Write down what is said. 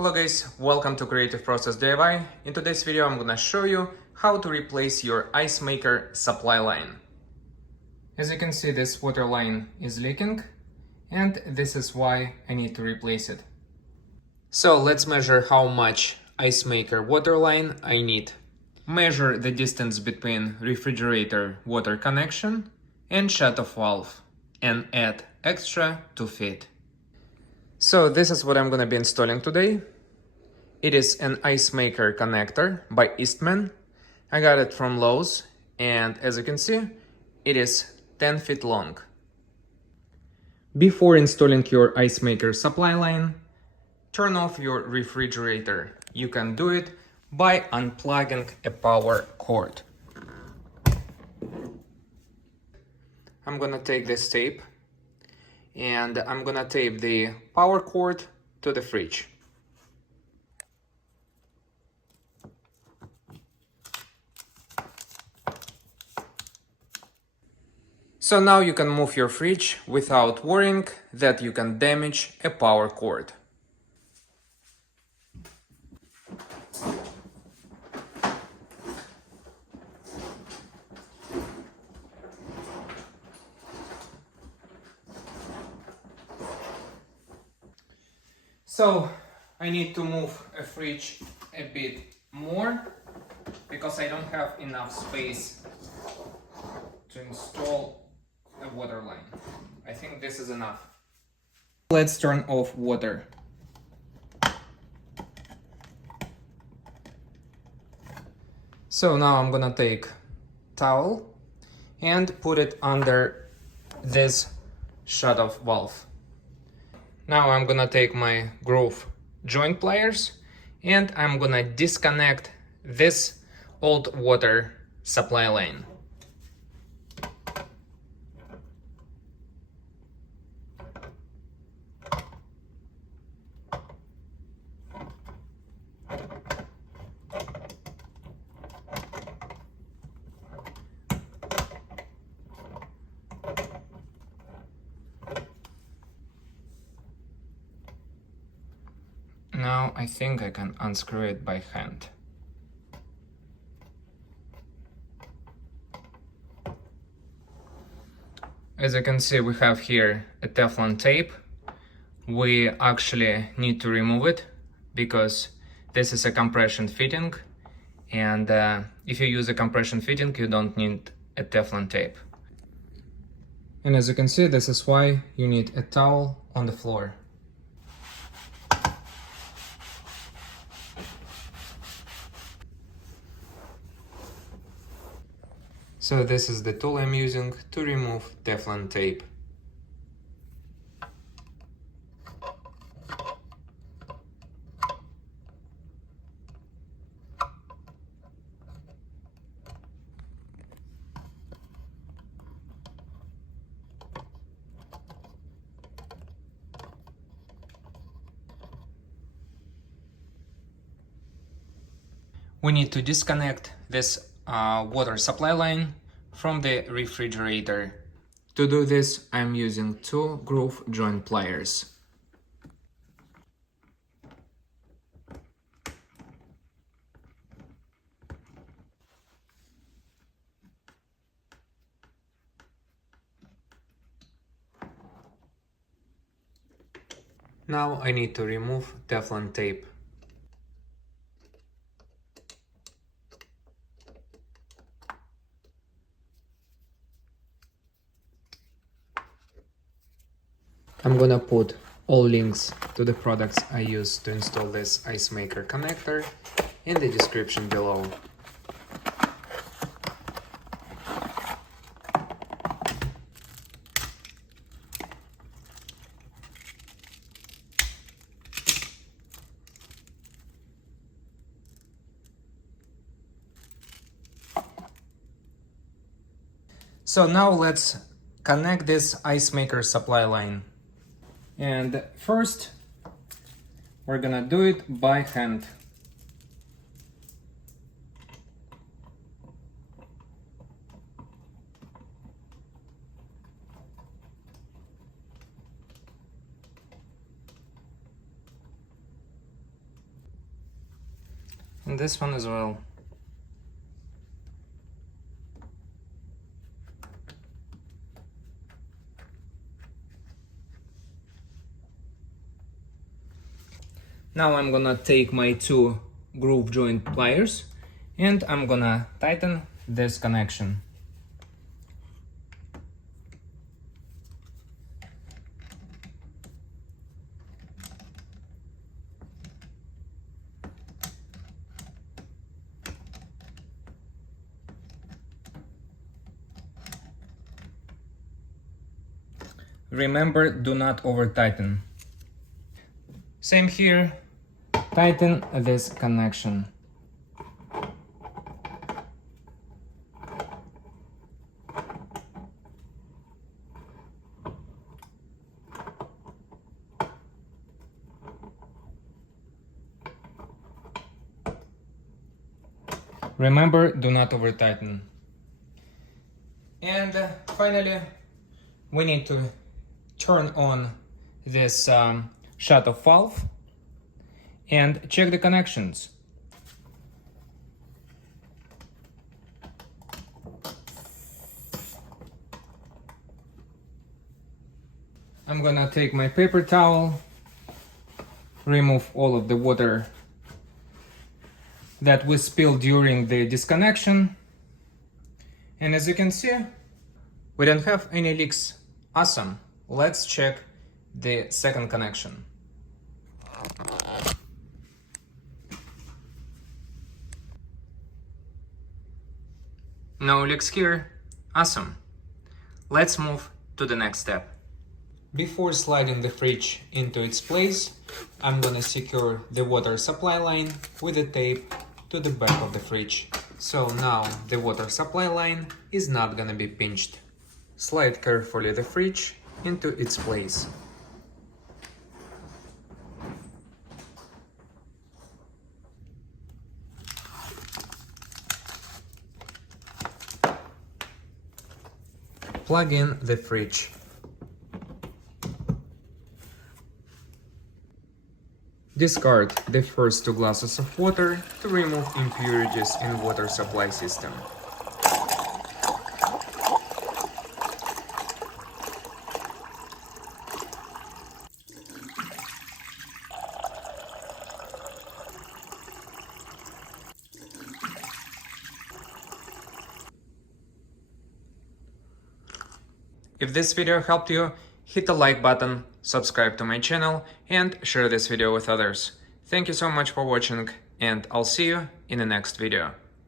Hello guys, welcome to Creative Process DIY. In today's video I'm gonna show you how to replace your ice maker supply line. As you can see, this water line is leaking and this is why I need to replace it. So let's measure how much ice maker water line I need. Measure the distance between refrigerator water connection and shutoff valve and add extra 2 feet. So this is what I'm gonna be installing today. It is an ice maker connector by Eastman. I got it from Lowe's and as you can see, it is 10 feet long. Before installing your ice maker supply line, turn off your refrigerator. You can do it by unplugging a power cord. I'm gonna take this tape and I'm gonna tape the power cord to the fridge. So now you can move your fridge without worrying that you can damage a power cord. So I need to move a fridge a bit more because I don't have enough space to install a water line. I think this is enough. Let's turn off water. So now I'm gonna take towel and put it under this shutoff valve. Now I'm gonna take my groove joint pliers and I'm gonna disconnect this old water supply line. Now I think I can unscrew it by hand. As you can see, we have here a Teflon tape. We actually need to remove it because this is a compression fitting, and if you use a compression fitting, you don't need a Teflon tape. And as you can see, this is why you need a towel on the floor. So this is the tool I'm using to remove Teflon tape. We need to disconnect this water supply line from the refrigerator. To do this, I'm using 2 groove joint pliers. Now I need to remove Teflon tape. I'm gonna put all links to the products I use to install this ice maker connector in the description below. So now let's connect this ice maker supply line. And first, we're gonna do it by hand. And this one as well. Now I'm gonna take my two groove joint pliers and I'm gonna tighten this connection. Remember, do not over tighten. Same here, tighten this connection. Remember, do not over tighten. And finally, we need to turn on this shut-off valve and check the connections. I'm gonna take my paper towel, remove all of the water that we spilled during the disconnection, and as you can see, we don't have any leaks. Awesome. Let's check the second connection. No leaks here. Awesome. Let's move to the next step. Before sliding the fridge into its place, I'm gonna secure the water supply line with the tape to the back of the fridge. So now the water supply line is not gonna be pinched. Slide carefully the fridge into its place. Plug in the fridge. Discard the first 2 glasses of water to remove impurities in water supply system. If this video helped you, hit the like button, subscribe to my channel, and share this video with others. Thank you so much for watching, and I'll see you in the next video.